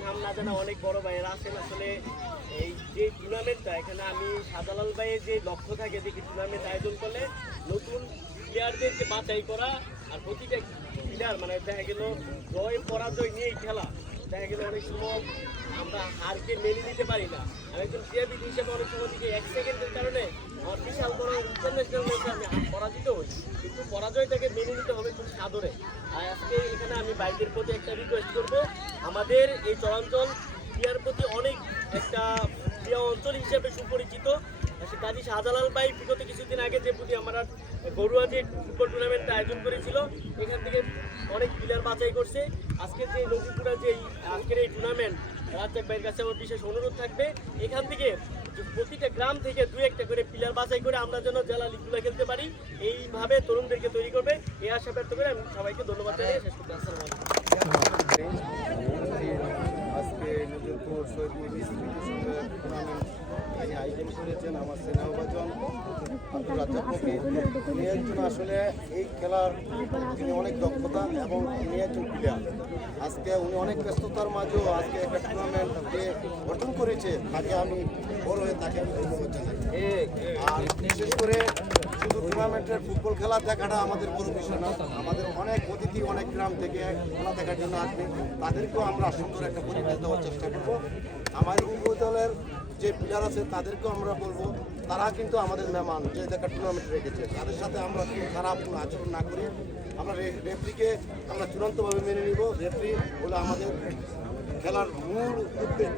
নাম না জানা অনেক বড় ভাইয়েরা আছেন। আসলে এই যে টুর্নামেন্টটা এখানে আমি শাহজালাল ভাইয়ের যে লক্ষ্য থাকে যে টুর্নামেন্ট আয়োজন করলে নতুন প্লেয়ারদেরকে বাছাই করা, আর প্রতিটা প্লেয়ার মানে দেখা গেল জয় পরাজয় নিয়েই খেলা। দেখা গেল অনেক সময় আমরা হারকে মেনে নিতে পারি না। আমি একজন ক্রীড়াবিদ হিসেবে অনেক সময় থেকে 1 সেকেন্ডের কারণে আমার বিশাল বড় ইন্টারন্যাশনাল ম্যাচে আমি পরাজিত হই, কিন্তু পরাজয়টাকে মেনে নিতে হবে খুব সাদরে। আর আজকে এখানে আমি বাইকের প্রতি একটা রিকোয়েস্ট করবো, আমাদের এই চরাঞ্চল ক্রীড়ার প্রতি অনেক একটা ক্রীড়া অঞ্চল হিসেবে সুপরিচিত। কাজী শাহজালাল ভাই বিগত কিছুদিন আগে যে প্রতি আমরা গরুয়া যে ফুটবল টুর্নামেন্টটা আয়োজন করেছিল, এখান থেকে অনেক প্লেয়ার বাছাই করছে। আজকের যে নদীপুরা যে আজকের এই টুর্নামেন্ট, রাজ্জাক ভাইয়ের কাছে আমার বিশেষ অনুরোধ থাকবে এখান থেকে প্রতিটা গ্রাম থেকে 2-1টা করে প্লেয়ার বাছাই করে আমরা যেন জেলা লিগগুলো খেলতে পারি, এইভাবে তরুণদেরকে তৈরি করবে এই আশা ব্যক্ত করে আমি সবাইকে ধন্যবাদ জানিয়ে শেষ করতে। আসসালামু আলাইকুম। আজকে নজরপুর শহীদ টুর্নামেন্ট আয়োজন করেছেন আমার স্নেহভাজন আব্দুল রাজ্জাক ফকির। উনি একজন আসলে এই খেলার তিনি অনেক দক্ষতা এবং উনি একজন প্লেয়ার। আজকে উনি অনেক ব্যস্ততার মাঝেও আজকে একটা টুর্নামেন্ট যে গঠন করেছে তাকে আমি বড় হয়ে তাকে আমি ধন্যবাদ জানাই। আর বিশেষ করে শুধু টুর্নামেন্টের ফুটবল খেলা দেখাটা আমাদের বড় বিষয় না, আমাদের অনেক অতিথি অনেক গ্রাম থেকে খেলা দেখার জন্য আসবে, তাদেরকেও আমরা সুন্দর একটা পরিবেশ দেওয়ার চেষ্টা করব। আমাদের উপদলের যে প্লেয়ার আছে তাদেরকেও আমরা বলবো তারা কিন্তু আমাদের মেহমান, যে দেখা টুর্নামেন্ট রেখেছে তাদের সাথে আমরা কোনো খারাপ কোনো আচরণ না করি। আমরা রেফরিকে আমরা চূড়ান্তভাবে মেনে নিব। রেফরি হলো আমাদের খেলার মূল উদ্বেগ,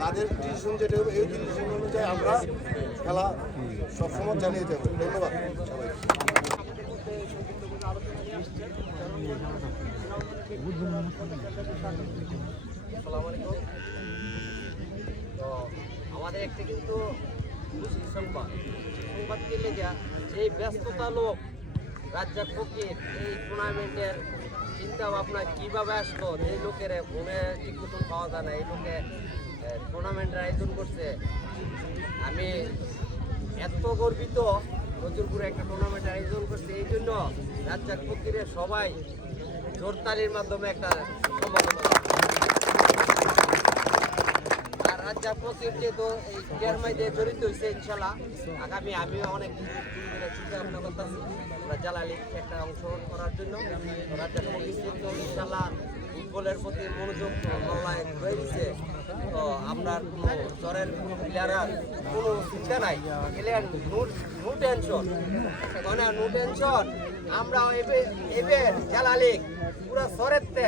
তাদের ডিসিশন যেটা হবে এই ডিসিশন অনুযায়ী আমরা খেলা সবসময় চালিয়ে যাব। ধন্যবাদ সবাই। আসসালামু আলাইকুম। তো আমাদের একটা কিন্তু খুশি সংবাদ পেলে যা যে ব্যস্ততা লোক রাজ্জাক ফকির এই টুর্নামেন্টের চিন্তা ভাবনা কীভাবে আসলো, এই লোকের ফোনে ঠিক মতন পাওয়া যায় না, এই লোকে টুর্নামেন্টের আয়োজন করছে। আমি এত গর্বিত নজরপুরে একটা টুর্নামেন্টের আয়োজন করছে, এই জন্য রাজ্জাক ফকিরের সবাই জোরতালির মাধ্যমে একটা সম্ভাবনা। আর রাজ্জাক ফকির যেহেতু এই ক্রিয়ার মাঝে জড়িত হয়েছে, ইনশাল্লাহ আগামী আমিও অনেক চিন্তা ভাবনা করতেছি জালালি একটা অংশগ্রহণ করার জন্য। রাজ্জাক ফকির কিন্তু ইনশাল্লাহ ফুটবলের প্রতি মনোযোগ মহলায় হয়ে গেছে। তো আপনার কোনো জ্বরের প্লেয়ারের কোনো চিন্তা নাই, প্লেয়ার নো টেনশন, মানে নো টেনশন। আমরা এবার জেলা লিগ পুরো শহরেতে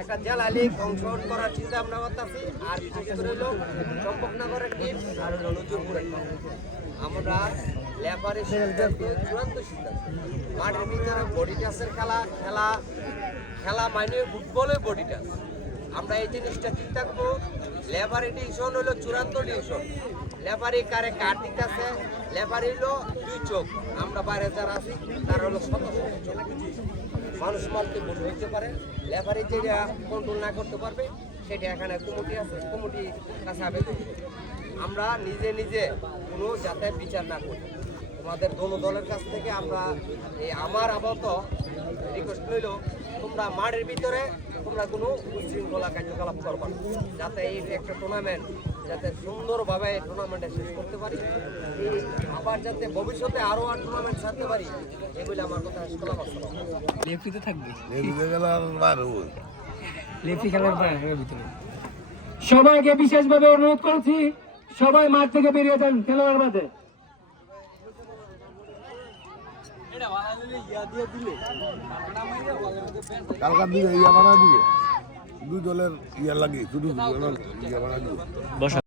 একটা জেলা লিগ অংশগ্রহণ করার চিন্তা আমরা করতেছি। আর বিশেষ করে হলো চম্পকনগরের টিম আর হলো নজরপুরের টিম। আমরা লেফারের সিদ্ধান্ত চূড়ান্ত সিদ্ধান্ত, মাঠের ভিতরে বডি টাচের খেলা মানে ফুটবলের বডি টাচ। আমরা এই জিনিসটা চিন্তা করবো। লেফারি ডিভিশন হলো চূড়ান্ত ডিভিশন, লেফারি কারে কার্ড দিতেছে, লেফারি হলো 2 চোখ। আমরা বাইরে যারা আছি তারা হলো 27 চোখ। মানুষ মারতে ভুল হইতে পারে, লেফারি যেটা কন্ট্রোল না করতে পারবে সেটা এখানে কমিটি আছে, কমিটি কাছে আবেদন করবে। আমরা নিজে নিজে কোনো যাতে বিচার না করি। তোমাদের দোনো দলের কাছ থেকে আমরা এই আমার আপাতত রিকোয়েস্ট রইল, তোমরা মাঠের ভিতরে তোমরা কোনো উশৃঙ্খলা কার্যকলাপ করবা না, যাতে এই একটা টুর্নামেন্ট যাতে সুন্দরভাবে টুর্নামেন্টে শেষ করতে পারি, এই আবার যাতে ভবিষ্যতে আরও আর টুর্নামেন্ট ছাড়তে পারি, এগুলি আমার কথা শেষ করলাম। লেফটিতে থাকবে, লেফটি খেলার ভিতরে সবাইকে বিশেষভাবে অনুরোধ করছি, সবাই মাঠ থেকে বেরিয়ে যান খেলোয়াড় বাদে। কালকার দিকে ইয়া বানা দিবে 2 দলের ইয়া লাগে, শুধু ইয়া বানা দিবে।